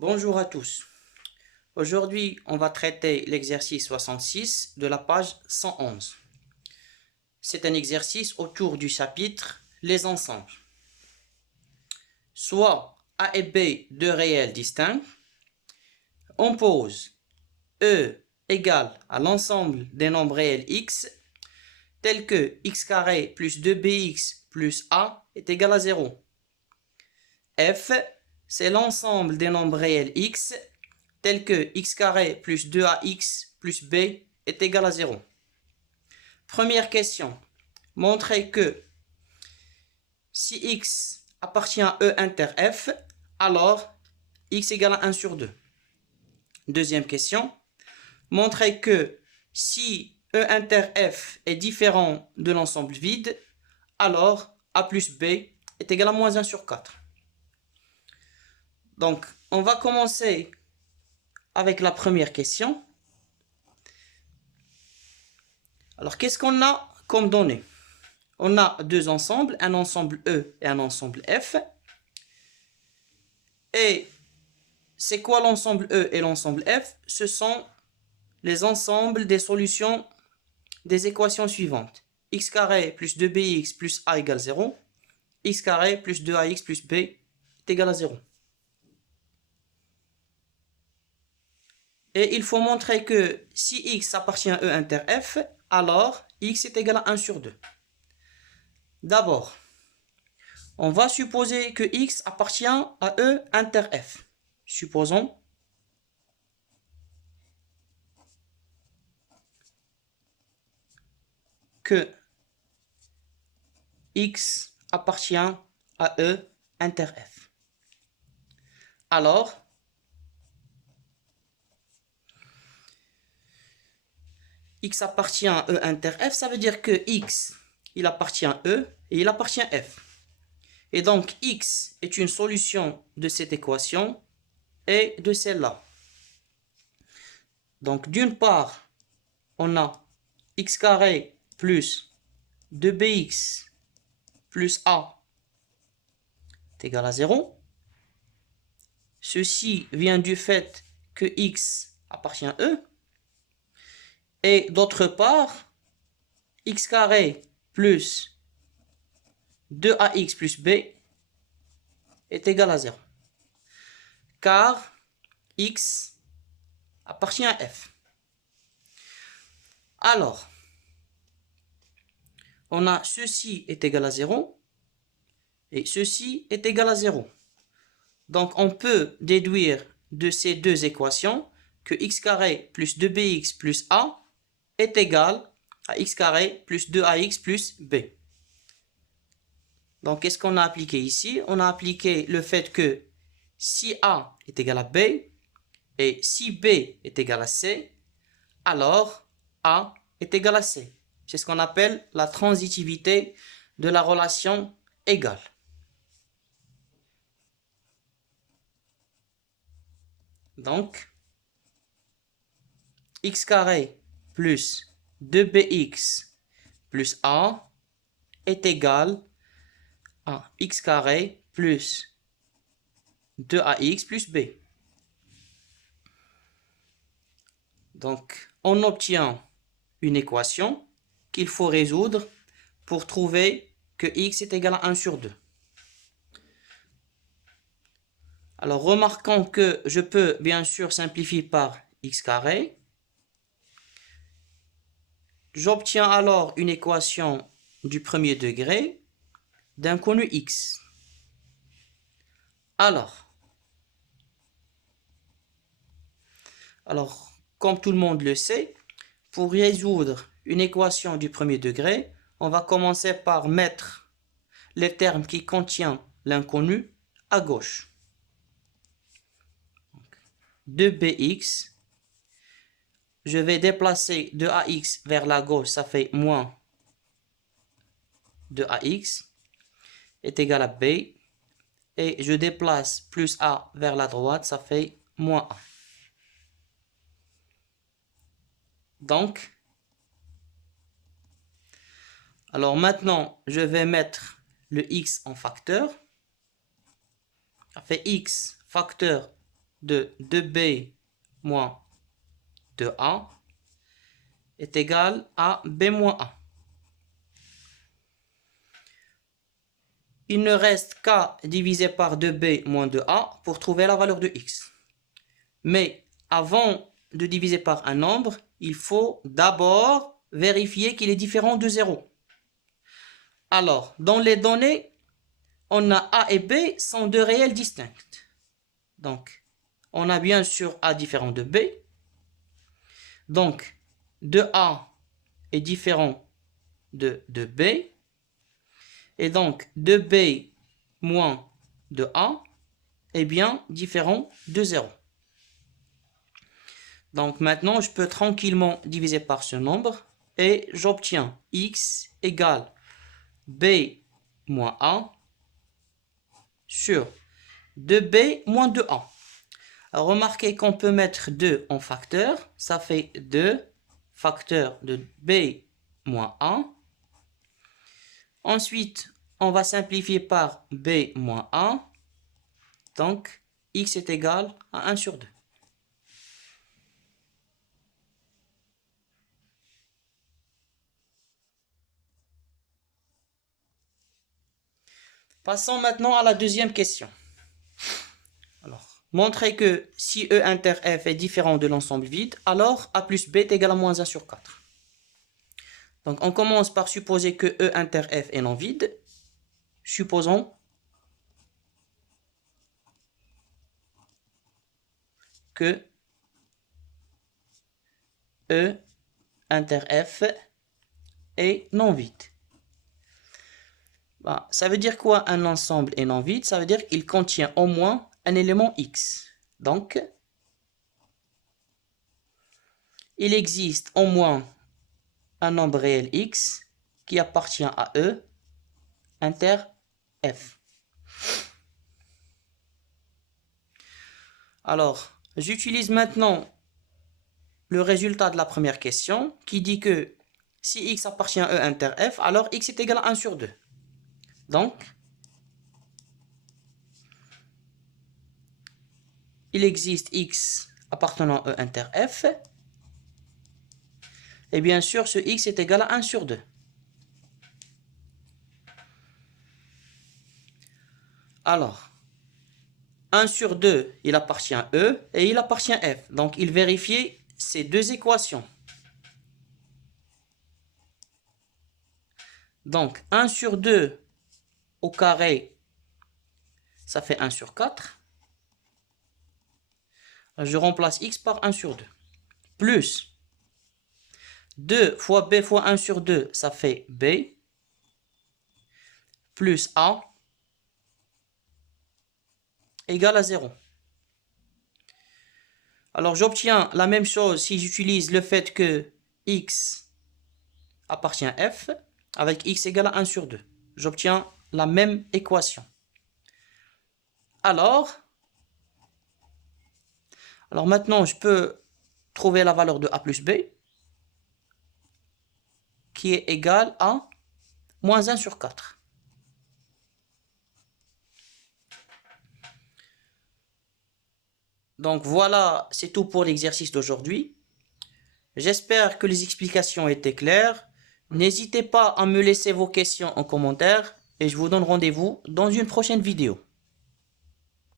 Bonjour à tous. Aujourd'hui, on va traiter l'exercice 66 de la page 111. C'est un exercice autour du chapitre les ensembles. Soit A et B deux réels distincts, on pose E égale à l'ensemble des nombres réels x, tel que x carré plus 2bx plus a est égal à 0. F, c'est l'ensemble des nombres réels x, tel que x carré plus 2ax plus b est égal à 0. Première question. Montrez que si x appartient à E inter f, alors x égale à 1 sur 2. Deuxième question. Montrez que si E inter f est différent de l'ensemble vide, alors a plus b est égal à moins 1 sur 4. Donc, on va commencer avec la première question. Alors, qu'est-ce qu'on a comme données? On a deux ensembles, un ensemble E et un ensemble F. Et c'est quoi l'ensemble E et l'ensemble F? Ce sont les ensembles des solutions des équations suivantes. X carré plus 2bx plus a égale 0. X carré plus 2ax plus b est égal à 0. Et il faut montrer que si x appartient à E inter f, alors x est égal à 1 sur 2. D'abord, on va supposer que x appartient à E inter f. Supposons que x appartient à E inter f. Alors, x appartient à E inter f, ça veut dire que x, il appartient à E et il appartient à f. Et donc, x est une solution de cette équation et de celle-là. Donc, d'une part, on a x carré plus 2bx plus a est égal à 0. Ceci vient du fait que x appartient à E. Et d'autre part, x carré plus 2ax plus b est égal à 0. Car x appartient à f. Alors, on a ceci est égal à 0 et ceci est égal à 0. Donc, on peut déduire de ces deux équations que x carré plus 2bx plus a est égal à x carré plus 2ax plus b. Donc, qu'est-ce qu'on a appliqué ici? On a appliqué le fait que si a est égal à b et si b est égal à c, alors a est égal à c. C'est ce qu'on appelle la transitivité de la relation égale. Donc, x carré plus 2bx plus a est égal à x carré plus 2ax plus b. Donc, on obtient une équation qu'il faut résoudre pour trouver que x est égal à 1 sur 2. Alors, remarquons que je peux bien sûr simplifier par x carré. J'obtiens alors une équation du premier degré d'un connu x. Alors, comme tout le monde le sait, pour résoudre une équation du premier degré, on va commencer par mettre les termes qui contiennent l'inconnu à gauche. 2bx, je vais déplacer 2ax vers la gauche, ça fait moins 2ax, est égal à b, et je déplace plus a vers la droite, ça fait moins a. Donc, alors maintenant, je vais mettre le x en facteur. Ça fait x facteur de 2b moins 2a est égal à b moins a. Il ne reste qu'à diviser par 2b moins 2a pour trouver la valeur de x. Mais avant de diviser par un nombre, il faut d'abord vérifier qu'il est différent de 0. Alors, dans les données, on a a et b sont deux réels distincts. Donc, on a bien sûr a différent de b. Donc, 2a est différent de 2b. Et donc, 2b moins 2a est bien différent de 0. Donc maintenant, je peux tranquillement diviser par ce nombre et j'obtiens x égale b moins a sur 2b moins 2a. Alors, remarquez qu'on peut mettre 2 en facteur. Ça fait 2 facteur de b moins a. Ensuite, on va simplifier par b moins a. Donc, x est égal à 1 sur 2. Passons maintenant à la deuxième question. Alors, montrez que si E inter F est différent de l'ensemble vide, alors A plus B est égal à moins 1 sur 4. Donc, on commence par supposer que E inter F est non vide. Supposons que E inter F est non vide. Ça veut dire quoi un ensemble est non vide? Ça veut dire qu'il contient au moins un élément X. Donc, il existe au moins un nombre réel X qui appartient à E inter F. Alors, j'utilise maintenant le résultat de la première question qui dit que si X appartient à E inter F, alors X est égal à 1 sur 2. Donc, il existe X appartenant à E inter F. Et bien sûr, ce X est égal à 1 sur 2. Alors, 1 sur 2, il appartient à E et il appartient à F. Donc, il vérifie ces deux équations. Donc, 1 sur 2 au carré, ça fait 1 sur 4. Je remplace X par 1 sur 2. Plus 2 fois B fois 1 sur 2, ça fait B. Plus A égale à 0. Alors, j'obtiens la même chose si j'utilise le fait que X appartient à F avec X égale à 1 sur 2. J'obtiens la même équation. Alors maintenant, je peux trouver la valeur de A plus B qui est égale à moins 1 sur 4. Donc voilà, c'est tout pour l'exercice d'aujourd'hui. J'espère que les explications étaient claires. N'hésitez pas à me laisser vos questions en commentaire et je vous donne rendez-vous dans une prochaine vidéo.